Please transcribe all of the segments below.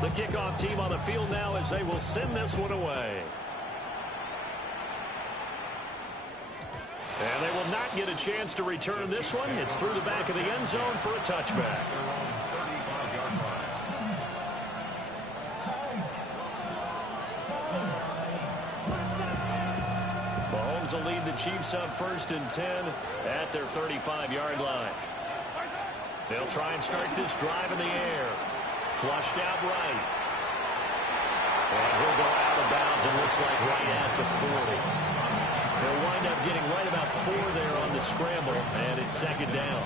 The kickoff team on the field now as they will send this one away. And they will not get a chance to return this one. It's through the back of the end zone for a touchback. Mahomes will lead the Chiefs up 1st and 10 at their 35-yard line. They'll try and start this drive in the air. Flushed out right. And he'll go out of bounds, it looks like right at the 40. They'll wind up getting right about 4 there on the scramble, and it's 2nd down.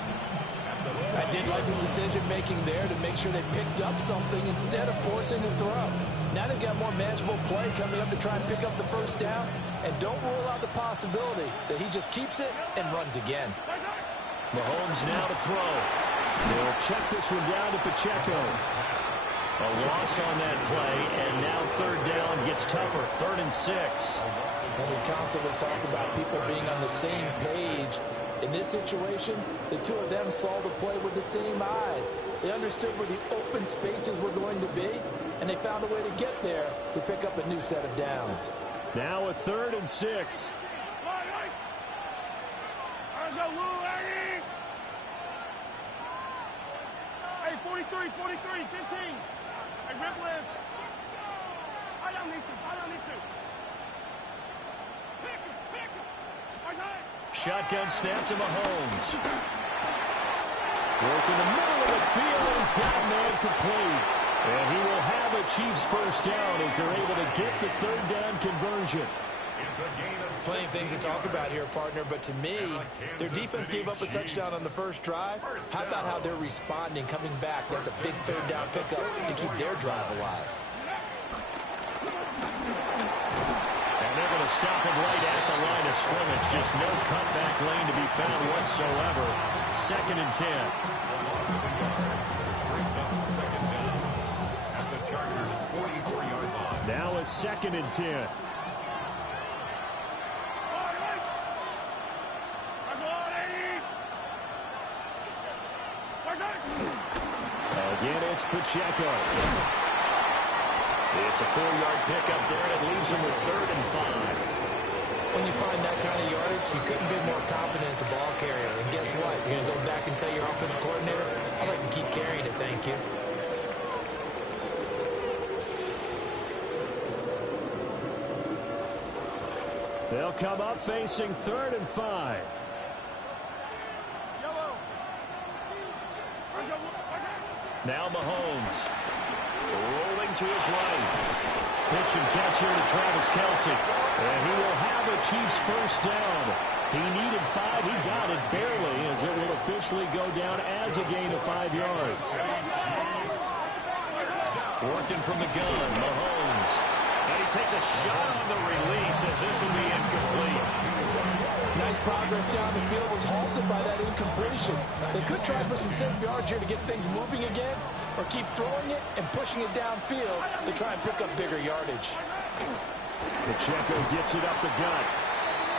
I did like his decision-making there to make sure they picked up something instead of forcing the throw. Now they've got more manageable play coming up to try and pick up the 1st down, and don't rule out the possibility that he just keeps it and runs again. Mahomes now to throw. They'll check this one down to Pacheco. A loss on that play, and now 3rd down gets tougher. 3rd and 6. And we constantly talk about people being on the same page. In this situation, the two of them saw the play with the same eyes. They understood where the open spaces were going to be, and they found a way to get there to pick up a new set of downs. Now a 3rd and 6. Hey, 43, 15. Hey, rip list. I don't need to. Shotgun snap to Mahomes. Work in the middle of the field. He's got man complete. And he will have a Chiefs 1st down as they're able to get the 3rd down conversion. Plenty of things to talk about here, partner, but to me, their defense gave up a touchdown on the 1st drive. How about how they're responding, coming back? That's a big 3rd down pickup to keep their drive alive. And they're going to stop him right at the line of scrimmage. Just no cutback lane to be found whatsoever. 2nd and 10. Now a 2nd and 10. Again, it's Pacheco. It's a 4-yard pickup there, and it leaves him with 3rd and 5. When you find that kind of yardage, you couldn't be more confident as a ball carrier. And guess what? You're going to go back and tell your offensive coordinator, I'd like to keep carrying it, thank you. They'll come up facing 3rd and 5. Now Mahomes. Rolling to his right. Pitch and catch here to Travis Kelce. And he will have a Chiefs 1st down. He needed 5. He got it barely as it will officially go down as a gain of 5 yards. Working from the gun, Mahomes. And he takes a shot on the release as this will be incomplete. Nice progress down the field was halted by that incompletion. They could try for some safe yards here to get things moving again, or keep throwing it and pushing it downfield to try and pick up bigger yardage. Pacheco gets it up the gut.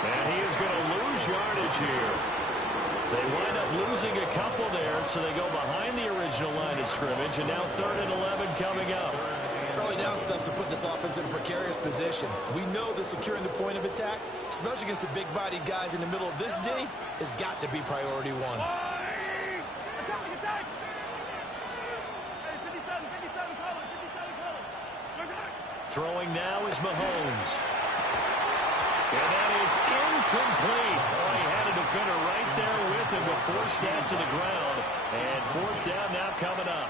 And he is going to lose yardage here. They wind up losing a couple there, so they go behind the original line of scrimmage, and now 3rd and 11 coming up. Early down stuff's to put this offense in a precarious position. We know that securing the point of attack, especially against the big-bodied guys in the middle of this D, has got to be priority 1. Throwing now is Mahomes. And that is incomplete. Oh, he had a defender right there with him to force that to the ground. And 4th down now coming up.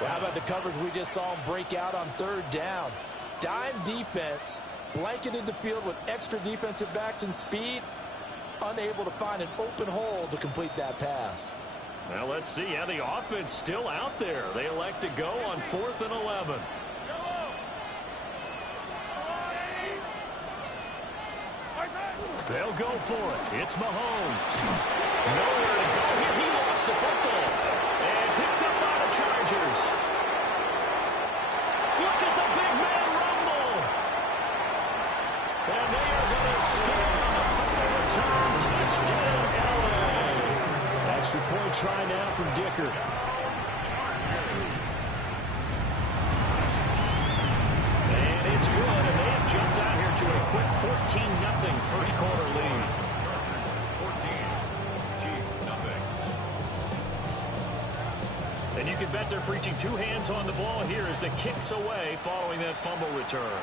Well, how about the coverage we just saw him break out on 3rd down? Dime defense, blanketed the field with extra defensive backs and speed, unable to find an open hole to complete that pass. Now let's see how the offense still out there. They elect to go on 4th and 11. They'll go for it. It's Mahomes. Nowhere to go here. He lost the football. And picked up by the Chargers. Look at the big man rumble. And they are going to score on the final return. Touchdown, LA. Extra point try now from Dicker. quick 14-0 first quarter lead. And you can bet they're preaching two hands on the ball here as the kick's away following that fumble return.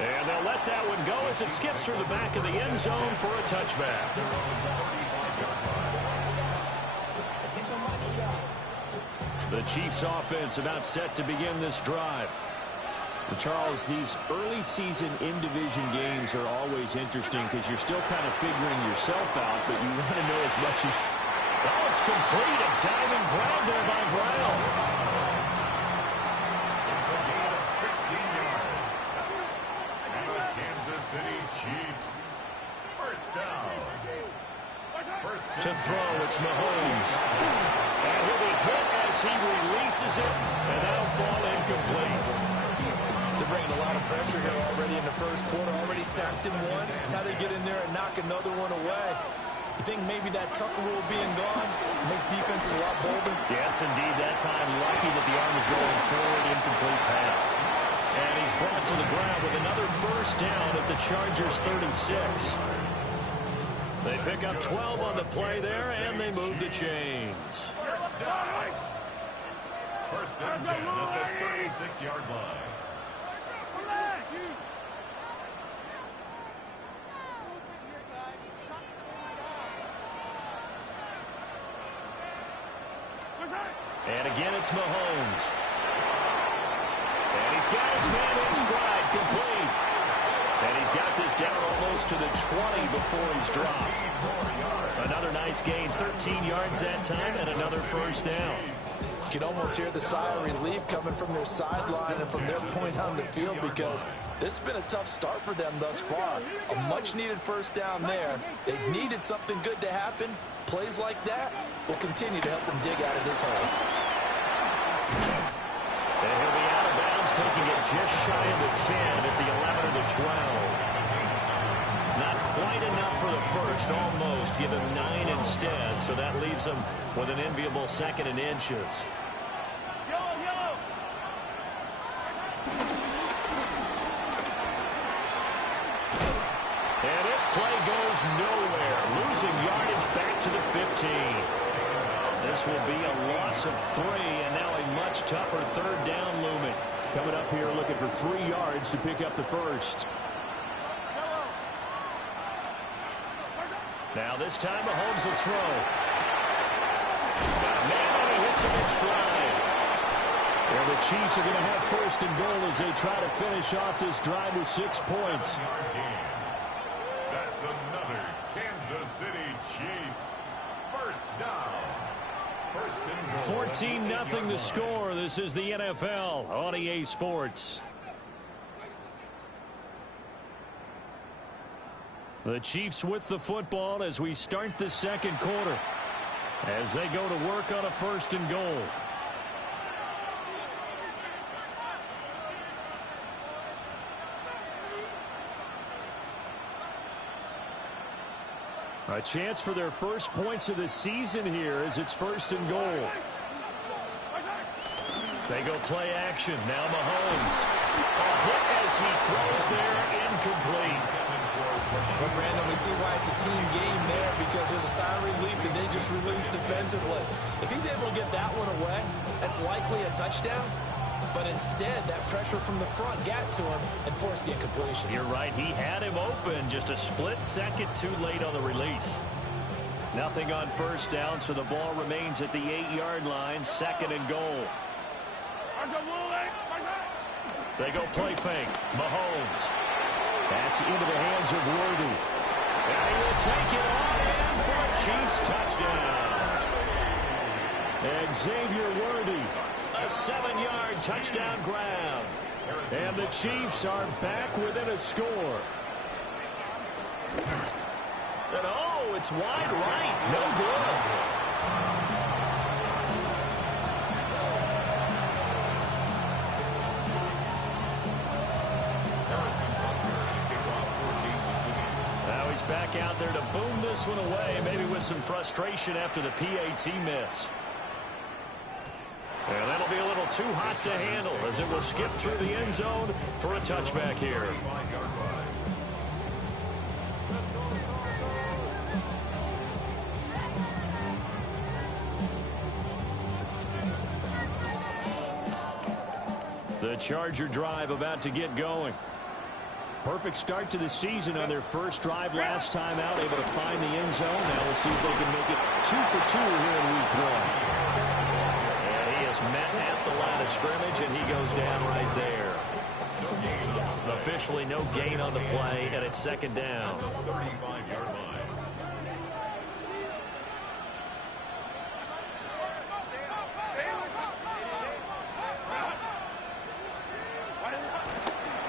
And they'll let that one go as it skips through the back of the end zone for a touchback. The Chiefs offense about set to begin this drive. And Charles, these early season in-division games are always interesting because you're still kind of figuring yourself out, but you want to know as much as... Oh, it's complete. A diving grab there by Brown. It's a gain of 16 yards. And the Kansas City Chiefs. First down. To throw, it's Mahomes. And he'll be hit as he releases it, and that'll fall incomplete. They're bringing a lot of pressure here already in the first quarter. Already sacked him once. Now they get in there and knock another one away. You think maybe that Tucker rule being gone makes defenses a lot bolder? Yes, indeed. That time, lucky that the arm is going forward, incomplete pass. And he's brought to the ground with another first down at the Chargers' 36. They pick up 12 on the play there, and they move the chains. First down. First and 10 at the 36-yard line. And again, it's Mahomes. And he's got his man in stride, complete. And he's got this down almost to the 20 before he's dropped. Another nice gain, 13 yards that time, and another first down. You can almost hear the sigh of relief coming from their sideline and from their point on the field because this has been a tough start for them thus far. A much-needed first down there. They needed something good to happen. Plays like that will continue to help them dig out of this hole. And he'll be out of bounds, taking it just shy of the 10 at the 11 or the 12. Not quite enough for the first, almost. Give him 9 instead, so that leaves him with an enviable second and inches. And this play goes nowhere, losing yardage back to the 15. This will be a loss of 3, and now a much tougher third down looming. Coming up here looking for 3 yards to pick up the first. Now this time Mahomes will throw. Got a man, and he hits him in stride. Well, the Chiefs are going to have first and goal as they try to finish off this drive with 6 points. That's another Kansas City Chiefs. First down. First and goal. 14-0 the score. This is the NFL on EA Sports. The Chiefs with the football as we start the second quarter. As they go to work on a first and goal. A chance for their first points of the season here as it's first and goal. They go play action. Now Mahomes. A hit as he throws there, incomplete. Well, Brandon, we see why it's a team game there because there's a sign of relief that they just released defensively. If he's able to get that one away, that's likely a touchdown. But instead, that pressure from the front got to him and forced the incompletion. You're right. He had him open just a split second too late on the release. Nothing on first down, so the ball remains at the 8-yard line, second and goal. They go play fake. Mahomes. That's into the hands of Worthy. And he will take it on in for a Chiefs touchdown. And Xavier Worthy. A 7-yard touchdown grab. And the Chiefs are back within a score. And oh, it's wide right. No good. Now he's back out there to boom this one away, maybe with some frustration after the PAT miss. And that'll be a little ball too hot to handle as it will skip through the end zone for a touchback here. The Charger drive about to get going. Perfect start to the season on their first drive last time out, able to find the end zone. Now we'll see if they can make it 2 for 2 here in week 1. And he is met at the line of scrimmage, and he goes down right there. Officially no gain on the play, and it's second down. 35-yard line.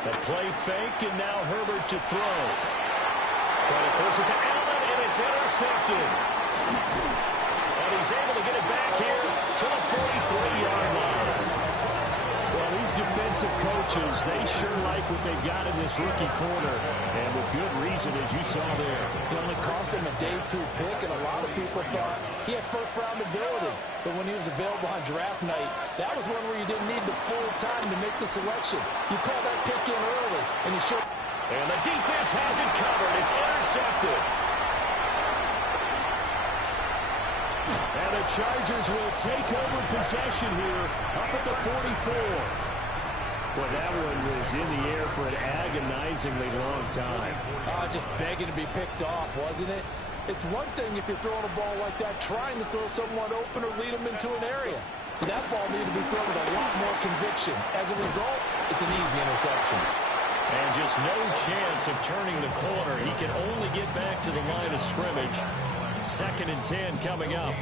The play fake, and now Herbert to throw. Trying to force it to Allen, and it's intercepted. And he's able to get it back here to the 43-yard line. Well, these defensive coaches, they sure like what they've got in this rookie corner, and with good reason, as you saw there. It only cost him a day 2 pick, and a lot of people thought he had first-round ability. But when he was available on draft night, that was one where you didn't need the full time to make the selection. You call that pick in early, and he showed. And the defense has it covered. It's intercepted. And the Chargers will take over possession here up at the 44. Well, that one was in the air for an agonizingly long time. Just begging to be picked off, wasn't it? It's one thing if you're throwing a ball like that, trying to throw someone open or lead them into an area. That ball needed to be thrown with a lot more conviction. As a result, it's an easy interception. And just no chance of turning the corner. He can only get back to the line of scrimmage. 2nd and 10 coming up.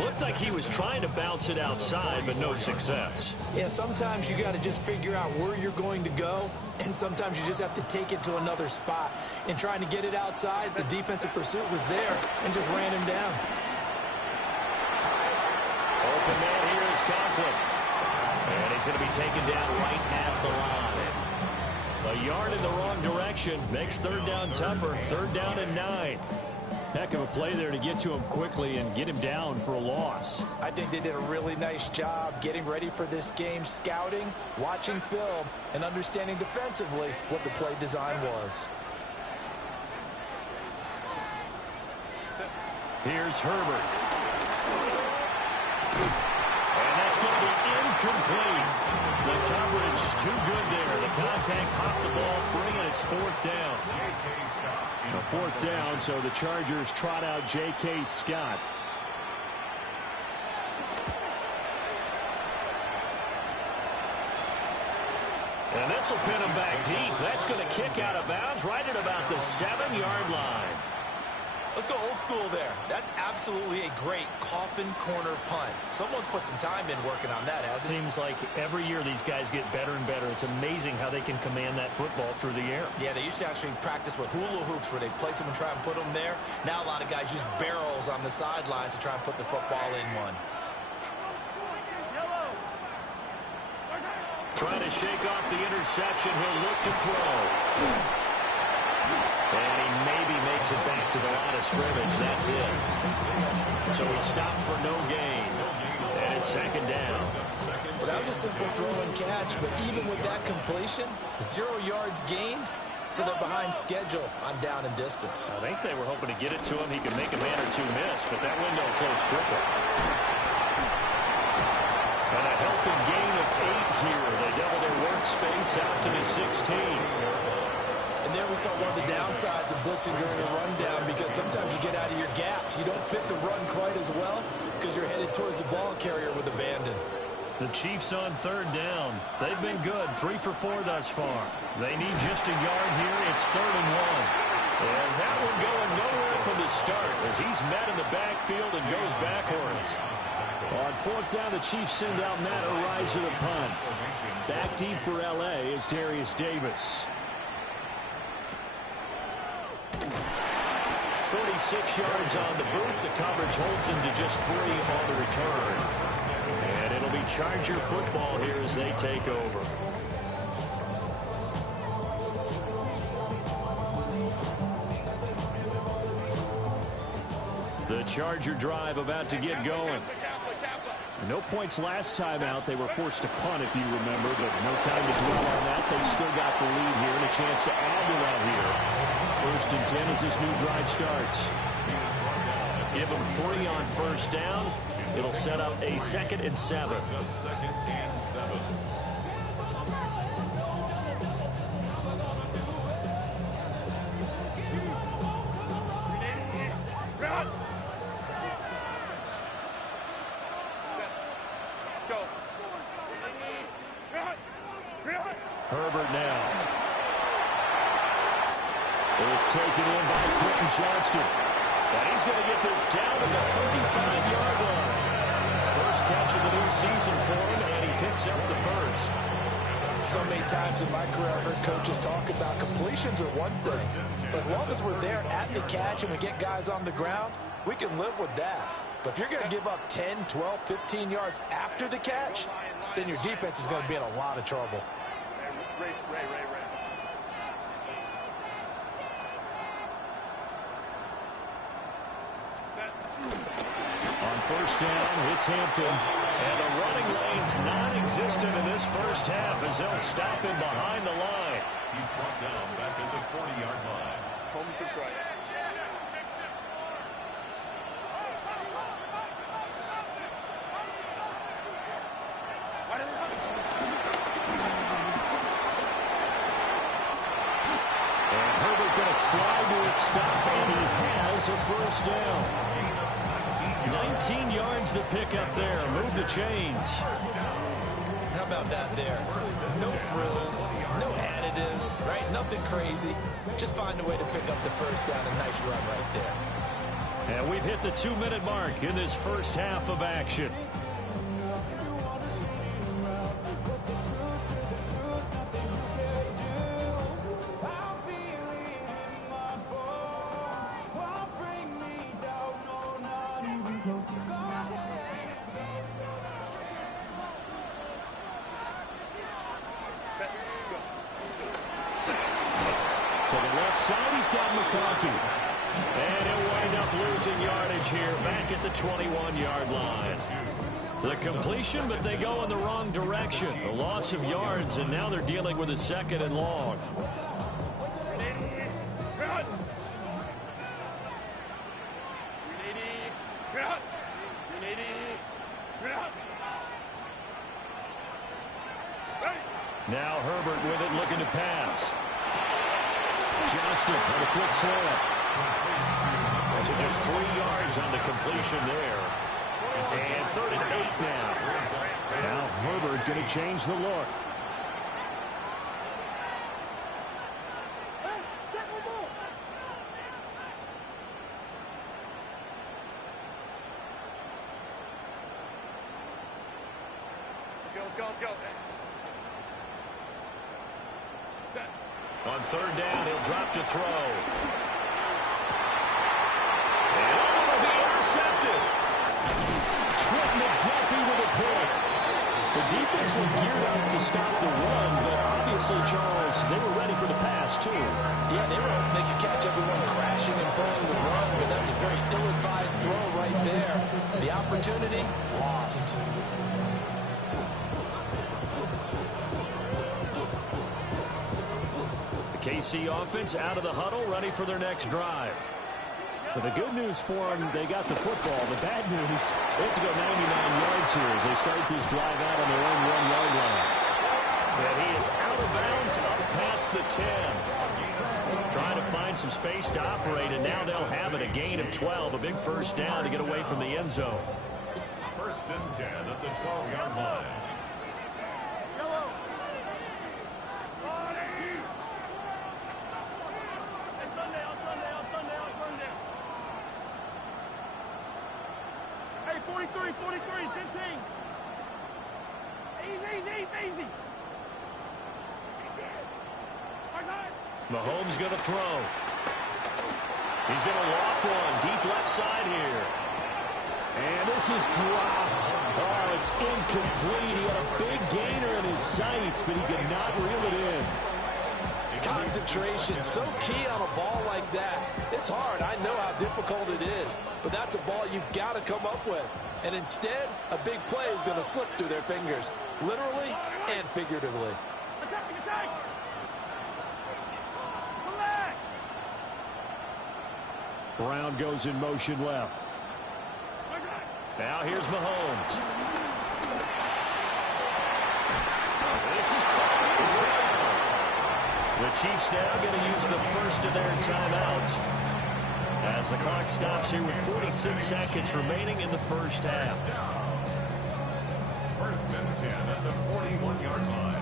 Looked like he was trying to bounce it outside, but no success. Yeah, sometimes you got to just figure out where you're going to go, and sometimes you just have to take it to another spot. In trying to get it outside, the defensive pursuit was there and just ran him down. Open man here is Conklin. And he's going to be taken down right at the line. A yard in the wrong direction makes 3rd down tougher. 3rd down and 9. Heck of a play there to get to him quickly and get him down for a loss. I think they did a really nice job getting ready for this game, scouting, watching film, and understanding defensively what the play design was. Here's Herbert. And that's going to be incomplete. The coverage too good there. The contact popped the ball free, and it's 4th down. A 4th down, so the Chargers trot out J.K. Scott. And this will pin him back deep. That's going to kick out of bounds right at about the 7-yard line. Let's go old school there. That's absolutely a great coffin corner punt. Someone's put some time in working on that, hasn't it? Seems like every year these guys get better and better. It's amazing how they can command that football through the air. Yeah, they used to actually practice with hula hoops where they place them and try and put them there. Now a lot of guys use barrels on the sidelines to try and put the football in one. Trying to shake off the interception. He'll look to throw. And he maybe makes it back to the line of scrimmage. That's it. So he stopped for no gain. And it's 2nd down. Well, that was a simple throw and catch, but even with that completion, 0 yards gained, so they're behind schedule on down and distance. I think they were hoping to get it to him. He could make a man or two miss, but that window closed quickly. And a healthy gain of 8 here. They double their workspace out to the 16. And there we saw one of the downsides of blitzing during a rundown, because sometimes you get out of your gaps. You don't fit the run quite as well because you're headed towards the ball carrier with abandon. The Chiefs on 3rd down. They've been good, 3 for 4 thus far. They need just a yard here. It's 3rd and 1. And that one going nowhere from the start as he's met in the backfield and goes backwards. On 4th down, the Chiefs send out Matt Arise to the punt. Back deep for L.A. is Darius Davis. 46 yards on the boot. The coverage holds him to just 3 on the return. And it'll be Charger football here as they take over. The Charger drive about to get going. No points last time out. They were forced to punt, if you remember, but no time to dwell on that. They've still got the lead here and a chance to add to that here. 1st and 10 as this new drive starts. Give them 3 on 1st down. It'll set up a 2nd and 7. Herbert now. It's taken in by Quentin Johnston. And he's going to get this down to the 35-yard line. First catch of the new season for him, and he picks up the first. So many times in my career, I've heard coaches talk about completions are one thing. But as long as we're there at the catch and we get guys on the ground, we can live with that. But if you're going to give up 10, 12, 15 yards after the catch, then your defense is going to be in a lot of trouble. On 1st down, it's Hampton. And the running lane's non-existent in this first half as they'll stop him behind the line. He's brought down back at the 40-yard line. Home to try. And Herbert going to slide to a stop, and he has a 1st down. 19 yards to pick up there. Move the chains. How about that there? No frills, no additives, right? Nothing crazy. Just find a way to pick up the 1st down. A nice run right there. And we've hit the 2-minute mark in this first half of action. To the left side, he's got McConkey. And he'll wind up losing yardage here back at the 21-yard line. The completion, but they go in the wrong direction. A loss of yards, and now they're dealing with a 2nd and long. Now Herbert with it, looking to pass. Johnston on a quick slant. So just 3 yards on the completion there. And 3rd and 8 now. Now Herbert going to change the look. Let's go. On 3rd down, he'll drop to throw. And it'll be intercepted. Trent McDuffie with a pick. The defense looked geared up to stop the run, but obviously, Charles, they were ready for the pass, too. Yeah, they were hoping they could catch everyone crashing and burning the run, but that's a very ill-advised throw right there. The opportunity, lost. KC offense out of the huddle, ready for their next drive. But the good news for them, they got the football. The bad news, they have to go 99 yards here as they start this drive out on their own 1-yard line. And he is out of bounds up past the 10. Trying to find some space to operate, and now they'll have it. A gain of 12, a big 1st down to get away from the end zone. 1st and 10 at the 12-yard line. Hey, 43, 15. Easy. Mahomes going to throw. He's going to loft one deep left side here. And this is dropped. Oh, it's incomplete. He had a big gainer in his sights, but he could not reel it in. Concentration, so key on a ball like that. It's hard. I know how difficult it is, but that's a ball you've got to come up with. And instead, a big play is going to slip through their fingers, literally and figuratively. Attack, attack! Relax! Brown goes in motion left. Now here's Mahomes. This is caught. It's Brown. The Chiefs now going to use the first of their timeouts as the clock stops here with 46 seconds remaining in the first half. First and 10 at the 41-yard line.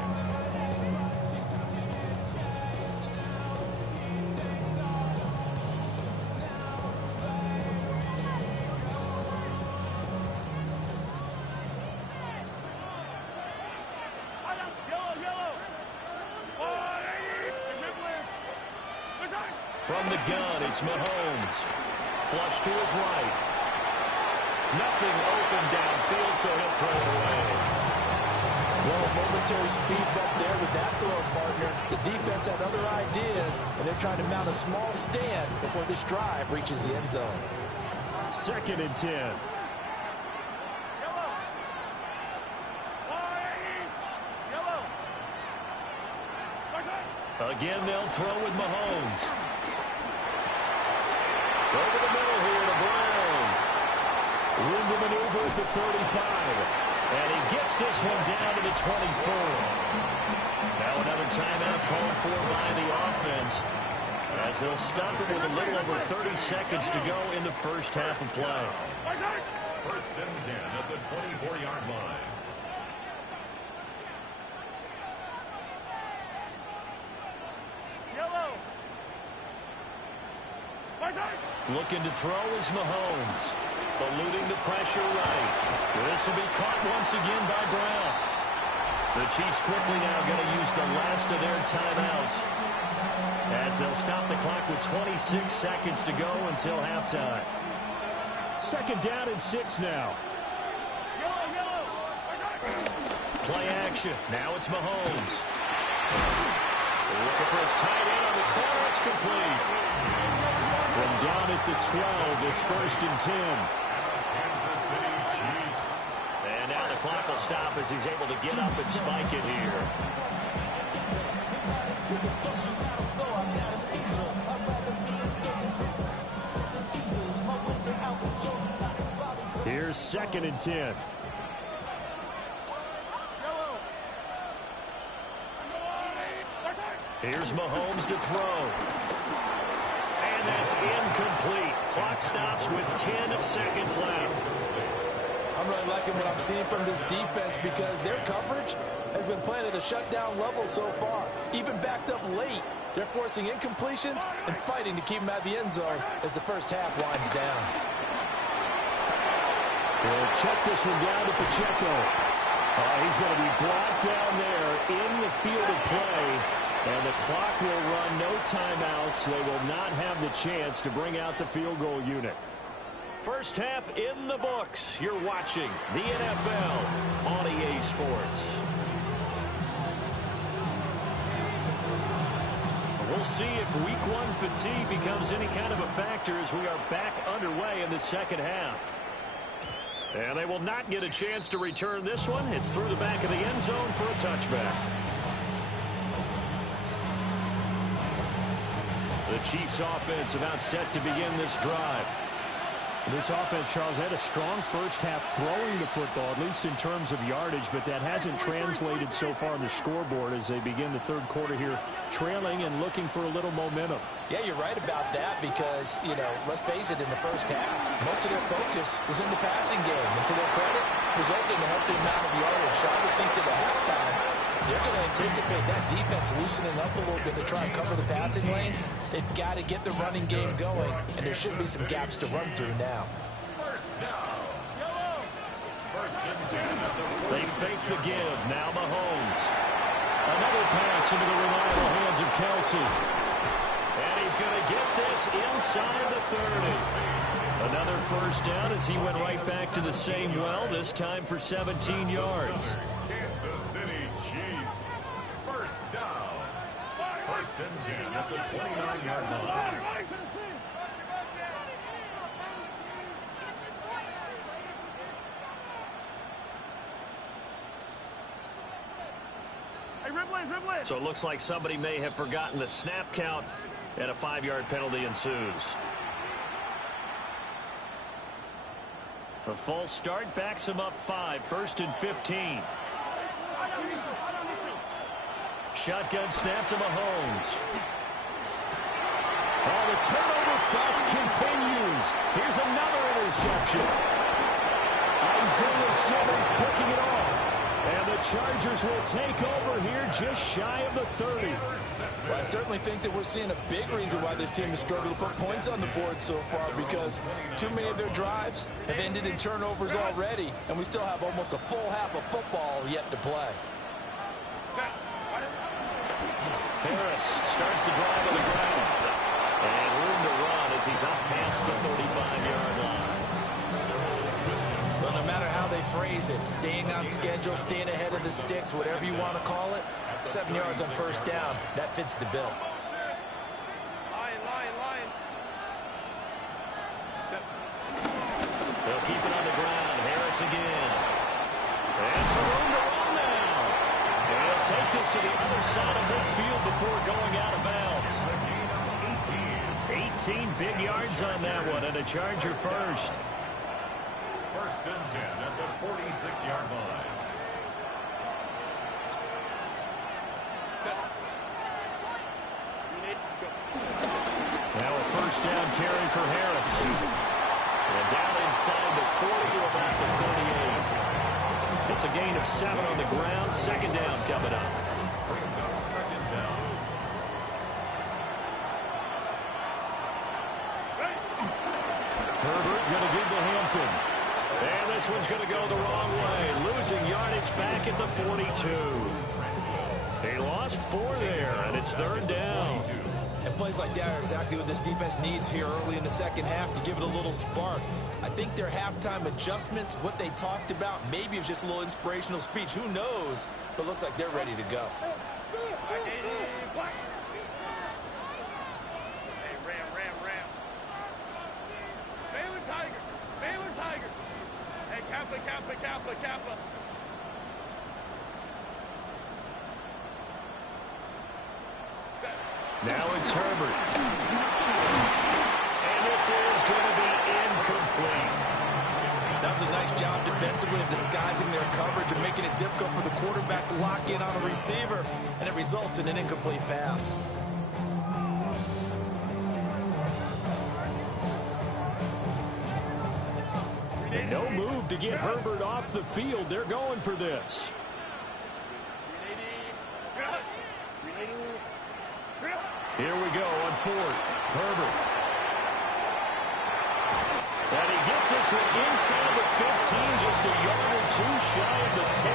From the gun, it's Mahomes. Flush to his right. Nothing open downfield, so he'll throw it away. Well, a momentary speed bump there with that throw, partner. The defense had other ideas, and they're trying to mount a small stand before this drive reaches the end zone. 2nd and 10. Again, they'll throw with Mahomes. Over the middle here to Brown. Room to maneuver at the 35. And he gets this one down to the 24. Now another timeout called for by the offense, as they'll stop it with a little over 30 seconds to go in the first half of play. First and 10 at the 24-yard line. Looking to throw is Mahomes. Eluding the pressure right. This will be caught once again by Brown. The Chiefs quickly now going to use the last of their timeouts, as they'll stop the clock with 26 seconds to go until halftime. 2nd down and 6 now. Play action. Now it's Mahomes. Looking for his tight end on the corner. It's complete. From down at the 12, it's 1st and 10. Kansas City Chiefs. And now the clock will stop as he's able to get up and spike it here. Here's 2nd and 10. Here's Mahomes to throw. And that's incomplete. Clock stops with 10 seconds left. I'm really liking what I'm seeing from this defense, because their coverage has been playing at a shutdown level so far. Even backed up late, they're forcing incompletions and fighting to keep them at the end zone as the first half winds down. We'll check this one down to Pacheco. He's going to be brought down there in the field of play, and the clock will run, no timeouts. They will not have the chance to bring out the field goal unit. First half in the books. You're watching the NFL on EA Sports. We'll see if week one fatigue becomes any kind of a factor as we are back underway in the second half. And they will not get a chance to return this one. It's through the back of the end zone for a touchback. The Chiefs offense about set to begin this drive. This offense, Charles, had a strong first half throwing the football, at least in terms of yardage, but that hasn't translated so far on the scoreboard as they begin the third quarter here, trailing and looking for a little momentum. Yeah, you're right about that, because, you know, let's face it, in the first half, most of their focus was in the passing game. And to their credit, resulted in a healthy amount of yardage. So I would think that at halftime, they're going to anticipate that defense loosening up a little bit to try and cover the passing lanes. They've got to get the running game going, and there should be some gaps to run through now. First down. First and 10 at the 46. They fake the give. Now Mahomes. Another pass into the reliable hands of Kelsey. And he's going to get this inside the 30. Another first down as he went right back to the same well, this time for 17 yards. Kansas City Chiefs. First down. First and 10 at the 29-yard line. So it looks like somebody may have forgotten the snap count, and a 5-yard penalty ensues. A false start backs him up 5, 1st and 15. Shotgun snap to Mahomes. Oh, the turnover fuss continues. Here's another interception. Isaiah Simmons picking it off. And the Chargers will take over here just shy of the 30. Well, I certainly think that we're seeing a big reason why this team has struggled to put points on the board so far, because too many of their drives have ended in turnovers already, and we still have almost a full half of football yet to play. Harris starts the drive on the ground. And room to run as he's up past the 35-yard line. Well, no matter how they phrase it, staying on schedule, staying ahead of the sticks, whatever you want to call it, 7 yards on first down, that fits the bill. They'll keep it on the ground. Harris again. And some room to run now. And he'll take this to the other side of midfield before going out of bounds. 18 big yards on that one, and a Charger first. 1st and 10 at the 46-yard line. Now a first down carry for Harris. And down inside the 40 to about the 38. It's a gain of 7 on the ground. 2nd down coming up. Brings up 2nd down. Herbert going to give to Hampton. And this one's going to go the wrong way. Losing yardage back at the 42. He lost 4 there, and it's 3rd down. And plays like that are exactly what this defense needs here early in the second half to give it a little spark. I think their halftime adjustments, what they talked about, maybe it was just a little inspirational speech. Who knows? But looks like they're ready to go. Kappa. Now it's Herbert. And this is going to be incomplete. That was a nice job defensively of disguising their coverage and making it difficult for the quarterback to lock in on a receiver, and it results in an incomplete pass. No move to get Herbert off the field. They're going for this. Here we go on 4th. Herbert. And he gets this one inside the 15, just a yard or 2 shy of the 10.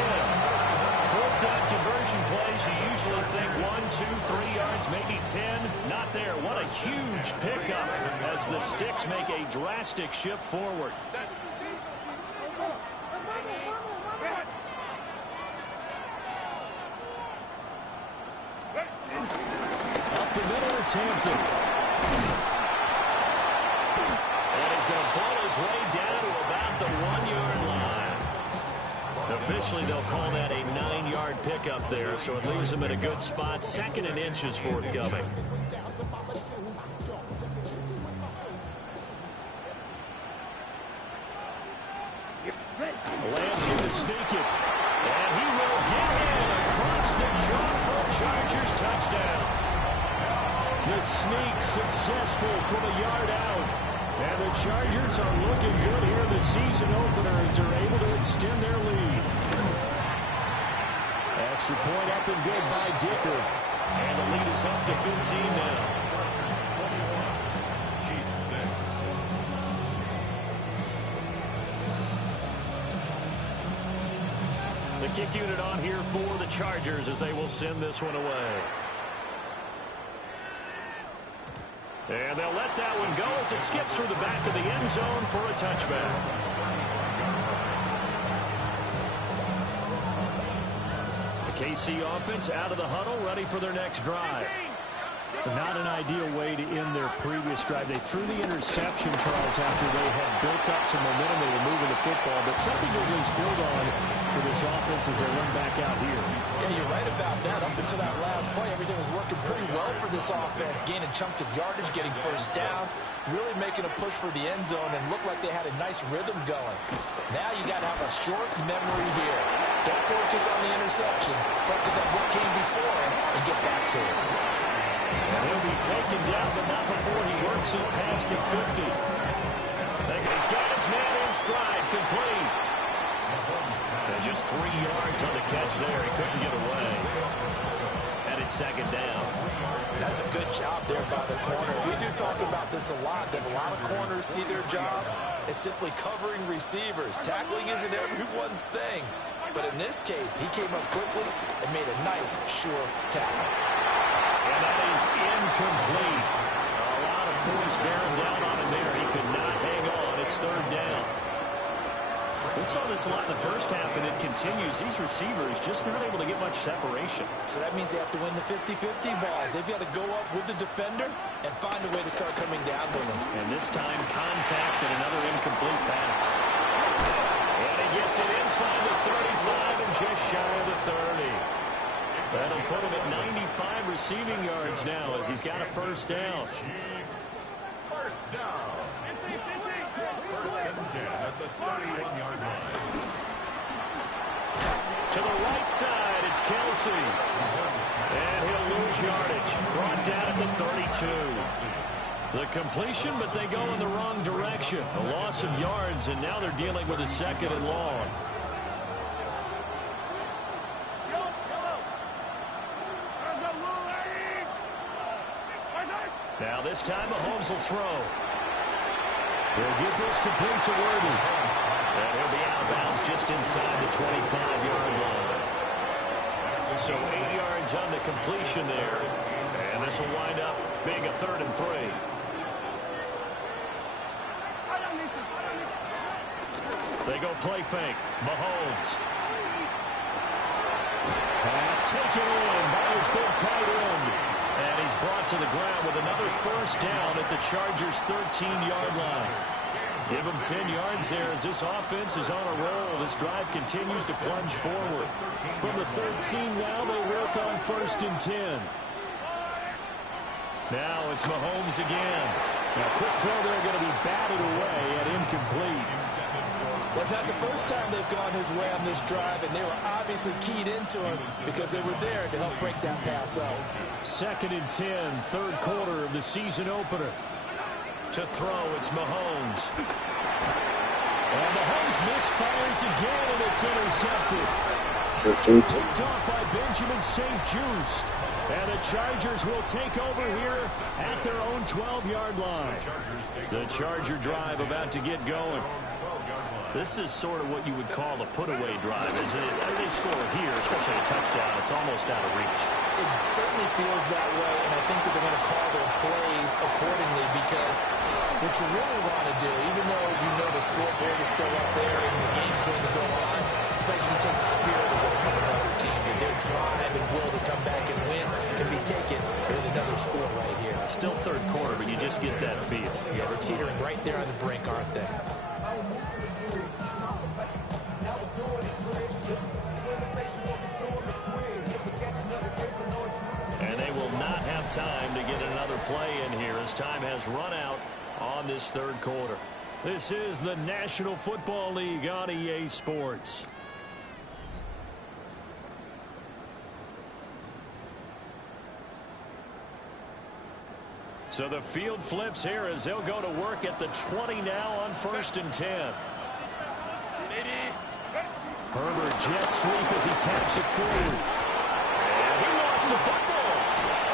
4th down conversion plays, you usually think 1, 2, 3 yards, maybe 10. Not there. What a huge pickup as the Sticks make a drastic shift forward. Hampton. And he's going to ball his way down to about the 1-yard line. Officially, they'll call that a 9-yard pickup there, so it leaves him in a good spot. 2nd and inches forthcoming. Lamb's going to sneak it. And he will get in across the chalk for a Chargers touchdown. The sneak successful from a yard out. And the Chargers are looking good here in the season opener as they're able to extend their lead. Extra point up and good by Dicker. And the lead is up to 15 now. Chiefs 6. The kick unit on here for the Chargers as they will send this one away. And they'll let that one go as it skips through the back of the end zone for a touchback. The KC offense out of the huddle, ready for their next drive. Not an ideal way to end their previous drive. They threw the interception, Charles, after they had built up some momentum. They were moving the football, but something to at least build on for this offense as they run back out here. Yeah, you're right about that. Up until that last play, everything was working pretty well for this offense, gaining chunks of yardage, getting first downs, really making a push for the end zone, and looked like they had a nice rhythm going. Now you got to have a short memory here. Don't focus on the interception. Focus on what came before him and get back to it. He'll be taken down, but not before he works it past the 50. He's got his man in stride, complete. And just 3 yards on the catch there. He couldn't get away. And it's second down. That's a good job there by the corner. We do talk about this a lot, that a lot of corners see their job as simply covering receivers. Tackling isn't everyone's thing. But in this case, he came up quickly and made a nice, sure tackle. And that is incomplete. A lot of force bearing down on him there. He could not hang on. It's third down. We saw this a lot in the first half, and it continues. These receivers just not able to get much separation. So that means they have to win the 50-50 balls. They've got to go up with the defender and find a way to start coming down with them. And this time, contact and another incomplete pass. And he gets it inside the 35 and just shy of the 30. That'll put him at 95 receiving yards now as he's got a first down. First down. First and 10 at the 31-yard line. To the right side, it's Kelsey. And he'll lose yardage. Brought down at the 32. The completion, but they go in the wrong direction. A loss of yards, and now they're dealing with a second and long. Now this time Mahomes will throw. They'll get this complete to Worthy. And he'll be out of bounds just inside the 25-yard line. So 8 yards on the completion there. And this will wind up being a 3rd and 3. They go play fake. Mahomes. Pass taken in by his big tight end. And he's brought to the ground with another first down at the Chargers' 13-yard line. Give him 10 yards there as this offense is on a roll. This drive continues to plunge forward. From the 13 now, they work on 1st and 10. Now it's Mahomes again. Now, quick throw there going to be batted away at incomplete. That's not the first time they've gone his way on this drive, and they were obviously keyed into him because they were there to help break that pass up. 2nd and 10, 3rd quarter of the season opener. To throw, it's Mahomes. And Mahomes misfires again, and it's intercepted. Picked off by Benjamin St-Juste. And the Chargers will take over here at their own 12-yard line. The Charger drive about to get going. This is sort of what you would call a put-away drive, isn't it? They score here, especially a touchdown. It's almost out of reach. It certainly feels that way, and I think that they're going to call their plays accordingly because what you really want to do, even though you know the scoreboard is still up there and the game's going to go on, I think you can take the spirit away from another team, and their drive and will to come back and win can be taken with another score right here. Still 3rd quarter, but you just get that feel. Yeah, they're teetering right there on the brink, aren't they? And they will not have time to get another play in here as time has run out on this 3rd quarter. This is the National Football League on EA Sports. So the field flips here as they'll go to work at the 20 now on 1st and 10. Herbert jet sweep as he taps it forward. And he lost the football.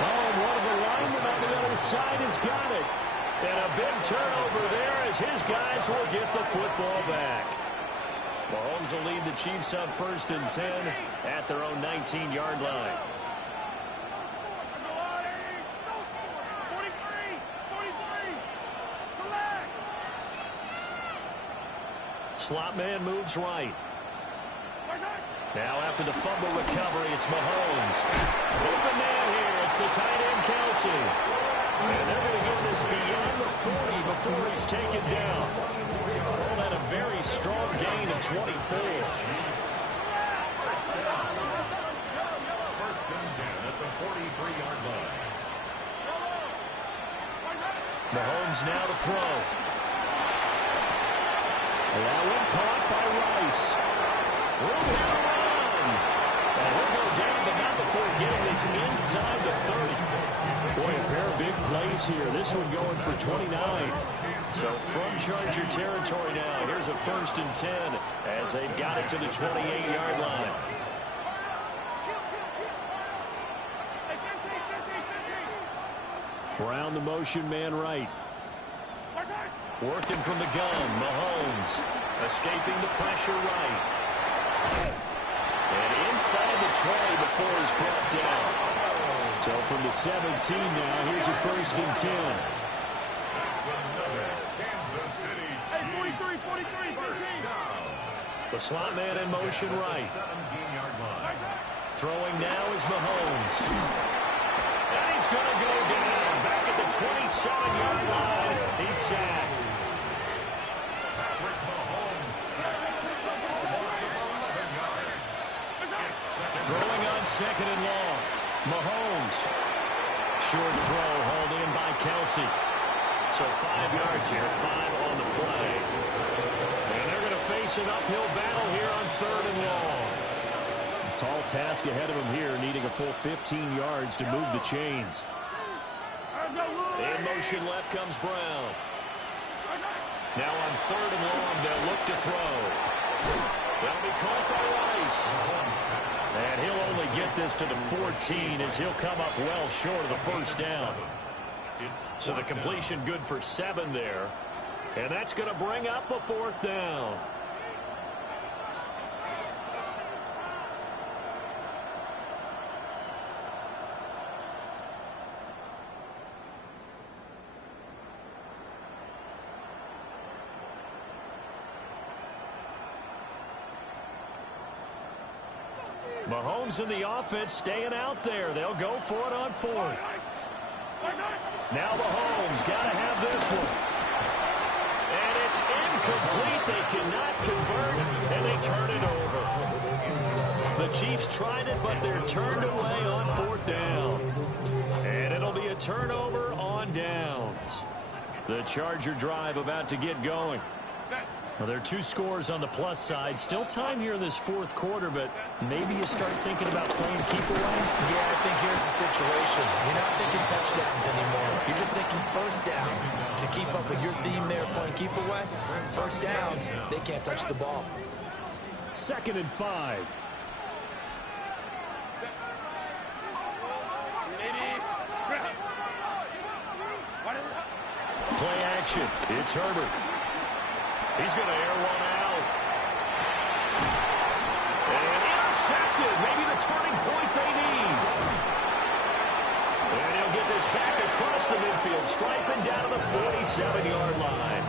Oh, and one of the linemen on the other side has got it. And a big turnover there as his guys will get the football back. Mahomes will lead the Chiefs up 1st and 10 at their own 19-yard line. Slot man moves right. Now after the fumble recovery, it's Mahomes. Open man here. It's the tight end, Kelsey. And they're going to get this beyond the 40 before he's taken down. Call that a very strong gain of 24. First and 10 at the 43-yard line. Mahomes now to throw. That one caught by Rice. Room here to run. And he'll go down, but not before getting this inside the 30. Boy, a pair of big plays here. This one going for 29. So from Charger territory now, here's a first and 10 as they've got it to the 28-yard line. Brown the motion man right. Working from the gun, Mahomes. Escaping the pressure right. And inside the tray before he's brought down. So from the 17 now, here's a first and 10. Kansas City Chiefs. 43, First down. The slot man in motion right. 17-yard line. Throwing now is Mahomes. And he's going to go down. Back at the 27-yard line. He's sacked. Patrick Mahomes sacked. Almost 11 yards. It's second. Throwing on second and long. Mahomes. Short throw hauled in by Kelsey. So 5 yards here, 5 on the play. And they're going to face an uphill battle here on third and long. A tall task ahead of him here, needing a full 15 yards to move the chains. In motion left comes Brown. Now on third and long, they'll look to throw. That'll be caught by Rice. And he'll only get this to the 14 as he'll come up well short of the first down. So the completion good for 7 there. And that's going to bring up a fourth down. Mahomes and the offense staying out there. They'll go for it on fourth. Now Mahomes got to have this one. And it's incomplete. They cannot convert, and they turn it over. The Chiefs tried it, but they're turned away on fourth down. And it'll be a turnover on downs. The Charger drive about to get going. Well, there are 2 scores on the plus side. Still time here in this fourth quarter, but maybe you start thinking about playing keep away. Yeah, I think here's the situation. You're not thinking touchdowns anymore. You're just thinking first downs. To keep up with your theme there, playing keep away, first downs, they can't touch the ball. 2nd and 5. Play action. It's Herbert. He's going to air one out. And intercepted. Maybe the turning point they need. And he'll get this back across the midfield, striping down to the 47-yard line.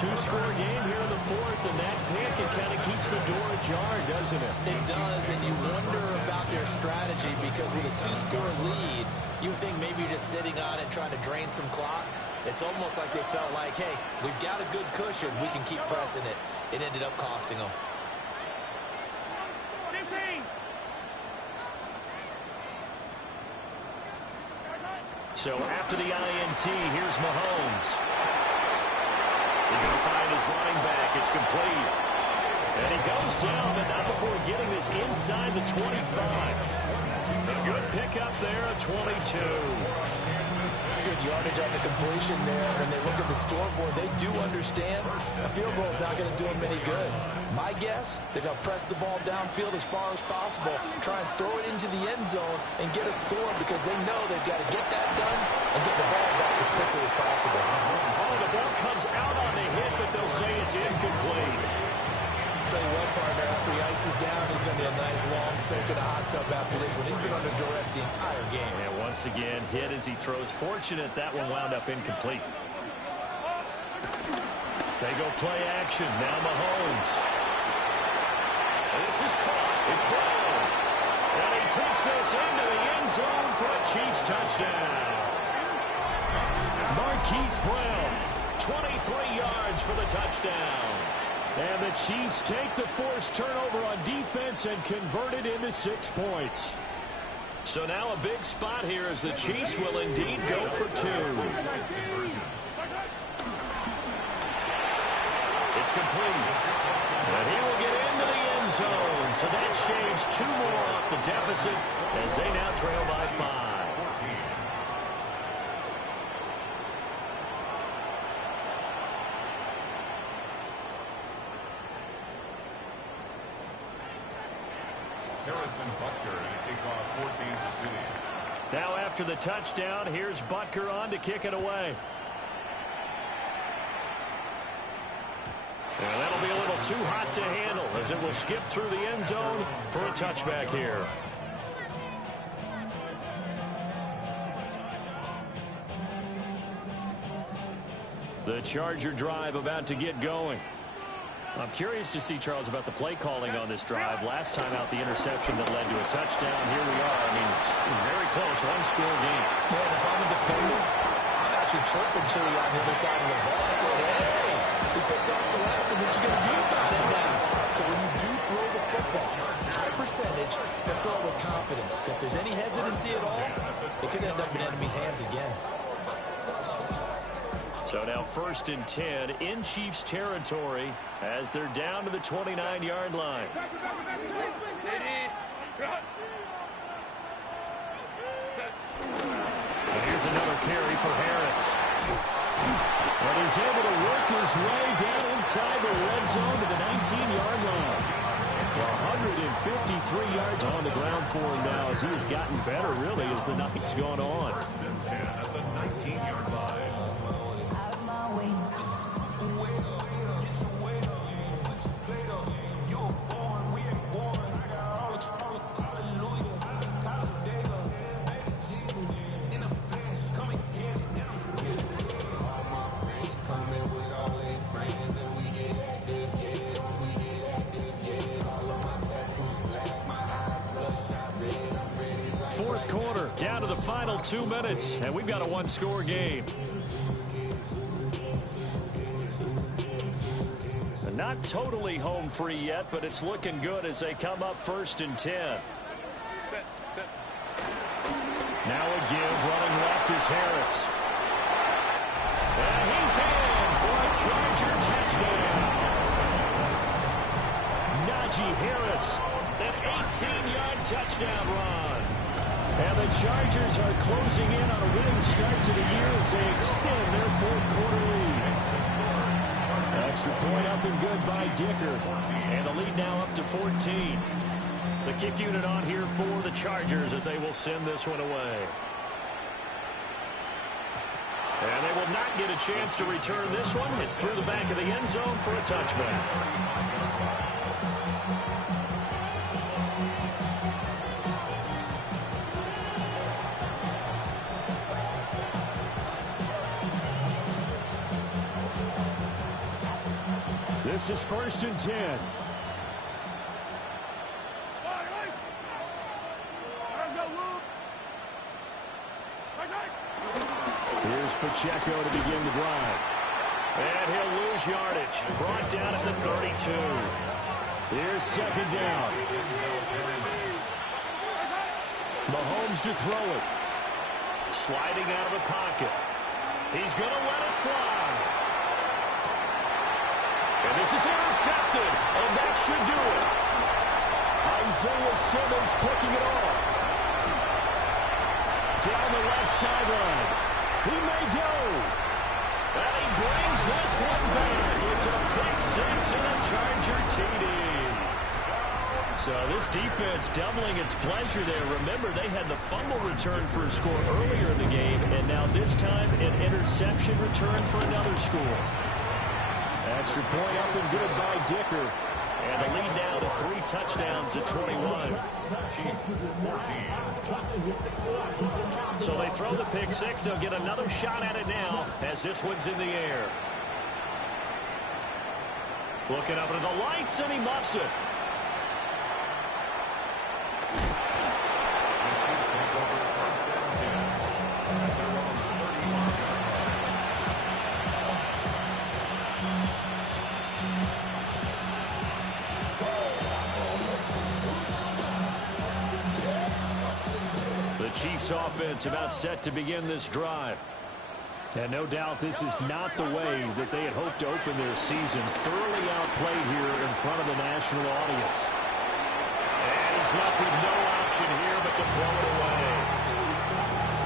2-score game here in the fourth, and that pick, it kind of keeps the door ajar, doesn't it? It does, and you wonder about their strategy because with a 2-score lead, you would think maybe you're just sitting on it trying to drain some clock. It's almost like they felt like, hey, we've got a good cushion. We can keep pressing it. It ended up costing them. 15. So after the INT, here's Mahomes. He's going to find his running back. It's complete. And he goes down, but not before getting this inside the 25. A good pickup there at 22. Good yardage on the completion there. When they look at the scoreboard, they do understand a field goal is not going to do them any good. My guess, they're going to press the ball downfield as far as possible, try and throw it into the end zone and get a score because they know they've got to get that done and get the ball back as quickly as possible. Oh, the ball comes out on the hit, but they'll say it's incomplete. Tell you what, partner, after he ices down, he's going to be a nice long soak in a hot tub after this one. He's been under duress the entire game. And once again, hit as he throws. Fortunate that one wound up incomplete. They go play action. Now Mahomes. This is caught. It's Brown. And he takes this into the end zone for a Chiefs touchdown. Marquise Brown, 23 yards for the touchdown. And the Chiefs take the forced turnover on defense and convert it into 6 points. So now a big spot here as the Chiefs will indeed go for 2. It's complete. And he will get into the end zone. So that shaves 2 more off the deficit as they now trail by 5. Now after the touchdown, here's Butker on to kick it away. And that'll be a little too hot to handle as it will skip through the end zone for a touchback here. The Charger drive about to get going. I'm curious to see, Charles, about the play calling on this drive. Last time out, the interception that led to a touchdown. Here we are. I mean, it's very close, one-score game. Man, if I'm a defender, I'm actually chirping Chili on the other side of the ball. I said, hey, he picked off the last one. What you going to do about it now? So when you do throw the football, high percentage, but throw it with confidence. If there's any hesitancy at all, it could end up in enemy's hands again. So now 1st and 10 in Chiefs territory as they're down to the 29-yard line. And here's another carry for Harris. And he's able to work his way down inside the red zone to the 19-yard line. 153 yards on the ground for him now as he has gotten better, really, as the night's gone on. 10 at the 19-yard line. Fourth quarter, down to the final 2 minutes, and we've got a one-score game. Not totally home free yet, but it's looking good as they come up 1st and 10. Now a give, running left is Harris. And he's in for a Charger touchdown. Najee Harris, an 18-yard touchdown run. And the Chargers are closing in on a winning start to the year as they extend their 4th quarter lead. Extra point up and good by Dicker. And the lead now up to 14. The kick unit on here for the Chargers as they will send this one away. And they will not get a chance to return this one. It's through the back of the end zone for a touchback. This is 1st and 10. Here's Pacheco to begin the drive. And he'll lose yardage. Brought down at the 32. Here's 2nd down. Mahomes to throw it. Sliding out of the pocket. He's going to let it fly. And this is intercepted, and that should do it. Isaiah Simmons picking it off. Down the left sideline. He may go. And he brings this one back. It's a pick six and a Charger TD. So this defense doubling its pleasure there. Remember, they had the fumble return for a score earlier in the game, and now this time an interception return for another score. Extra point up and good by Dicker. And the lead now to 3 touchdowns at 21. So they throw the pick six. They'll get another shot at it now as this one's in the air. Looking up into the lights, and he muffs it. The Chiefs take over first and 10 at their own 31-yard line. The Chiefs offense about set to begin this drive. And no doubt this is not the way that they had hoped to open their season. Thoroughly outplayed here in front of the national audience. And he's left with no option here but to throw it away.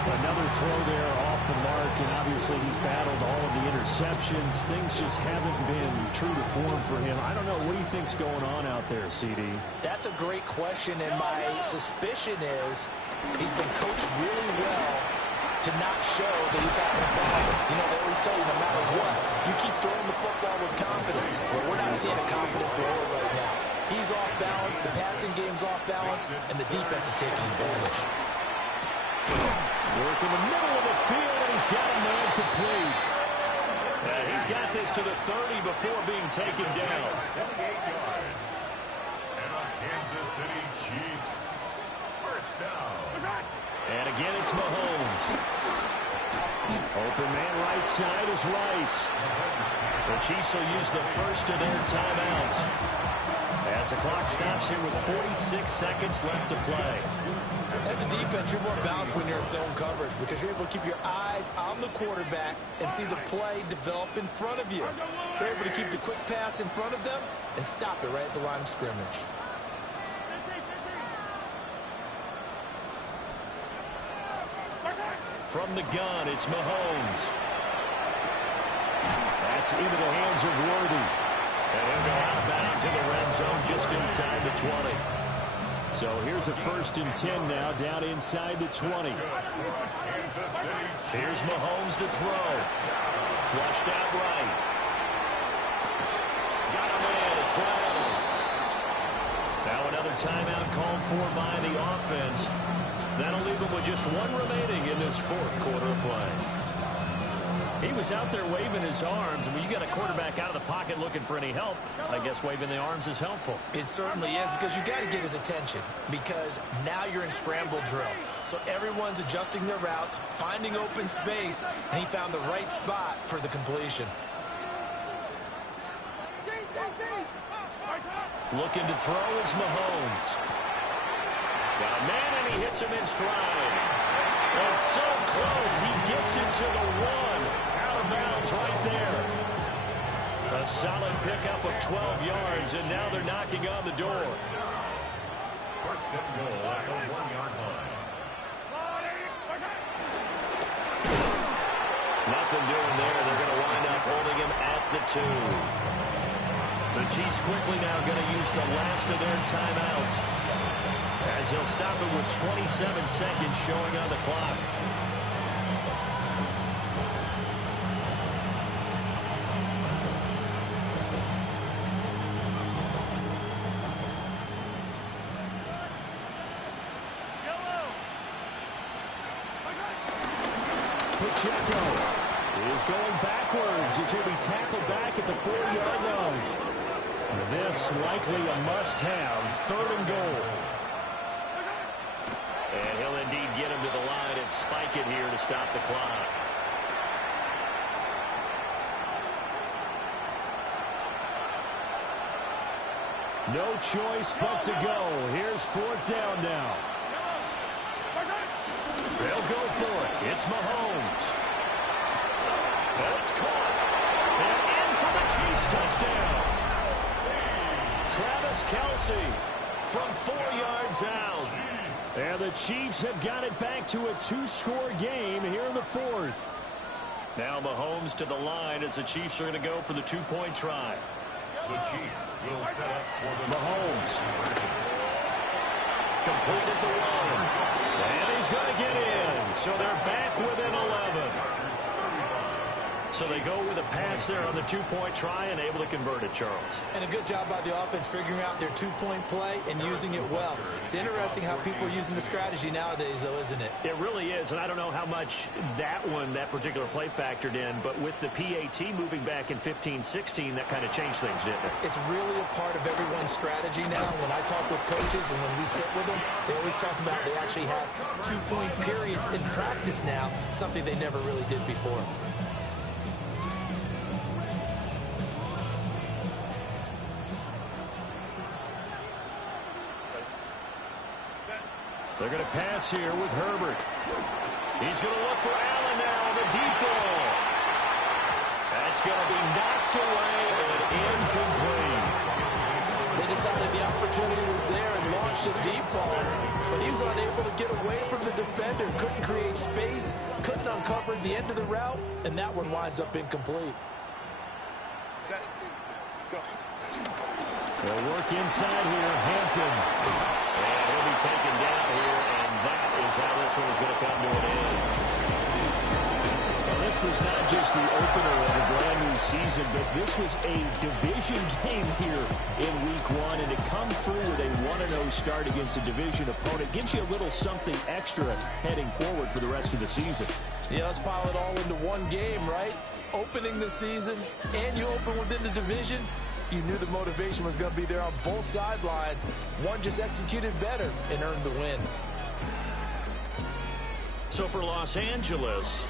Another throw there off the mark, and obviously he's battled all of the interceptions. Things just haven't been true to form for him. I don't know. What do you think's going on out there, CD? That's a great question, and my suspicion is he's been coached really well to not show that he's having a problem. You know, they always tell you no matter what, you keep throwing the football with confidence. But we're not seeing a confident thrower right now. He's off balance, the passing game's off balance, and the defense is taking advantage. Work in the middle of the field, and he's got a man complete. He's got this to the 30 before being taken down. 28 yards. And a Kansas City Chiefs first down. And again, it's Mahomes. Open man right side is Rice. The Chiefs will use the first of their timeouts as the clock stops here with 46 seconds left to play. As a defense, you're more balanced when you're in zone coverage because you're able to keep your eyes on the quarterback and see the play develop in front of you. You're able to keep the quick pass in front of them and stop it right at the line of scrimmage. From the gun, it's Mahomes. That's into the hands of Worthy. And he'll go out of bounds in the red zone just inside the 20. So here's a first and 10 now, down inside the 20. Here's Mahomes to throw. Flushed out right. Got a man, it's Brown. Now another timeout called for by the offense. That'll leave them with just one remaining in this fourth quarter of play. He was out there waving his arms, and when you got a quarterback out of the pocket looking for any help, I guess waving the arms is helpful. It certainly is, because you got to get his attention, because now you're in scramble drill. So everyone's adjusting their routes, finding open space, and he found the right spot for the completion. Looking to throw is Mahomes. Got a man, and he hits him in stride. And so close, he gets it to the one. Out of bounds right there. A solid pickup of 12 yards, and now they're knocking on the door. First and goal at the 1-yard line. Nothing doing there. They're going to wind up holding him at the 2. The Chiefs quickly now going to use the last of their timeouts, as he'll stop it with 27 seconds showing on the clock. Pacheco is going backwards as he'll be tackled back at the 4-yard line. This likely a must-have, 3rd and goal. And he'll indeed get him to the line and spike it here to stop the clock. No choice but to go. Here's 4th down now. They'll go for it. It's Mahomes. And it's caught. And in for the Chiefs touchdown. Travis Kelce from 4 yards out. And the Chiefs have got it back to a 2-score game here in the 4th. Now Mahomes to the line as the Chiefs are going to go for the 2-point try. The Chiefs will set up for the Mahomes. Completed the one. And he's going to get in. So they're back within 11. So they go with a pass there on the two-point try and able to convert it, Charles. And a good job by the offense figuring out their two-point play and using it well. It's interesting how people are using the strategy nowadays, though, isn't it? It really is, and I don't know how much that particular play factored in, but with the PAT moving back in 15-16, that kind of changed things, didn't it? It's really a part of everyone's strategy now. When I talk with coaches and when we sit with them, they always talk about they actually have two-point periods in practice now, something they never really did before. They're going to pass here with Herbert. He's going to look for Allen now, the deep ball. That's going to be knocked away and incomplete. They decided the opportunity was there and launched a deep ball, but he was unable to get away from the defender, couldn't create space, couldn't uncover the end of the route, and that one winds up incomplete. They'll work inside here, Hampton. And he'll be taken down here, and that is how this one is going to come to an end. Well, this was not just the opener of a brand new season, but this was a division game here in week one, and to come through with a 1-0 start against a division opponent gives you a little something extra heading forward for the rest of the season. Yeah, let's pile it all into one game, right? Opening the season, and you open within the division. You knew the motivation was going to be there on both sidelines. One just executed better and earned the win. So for Los Angeles,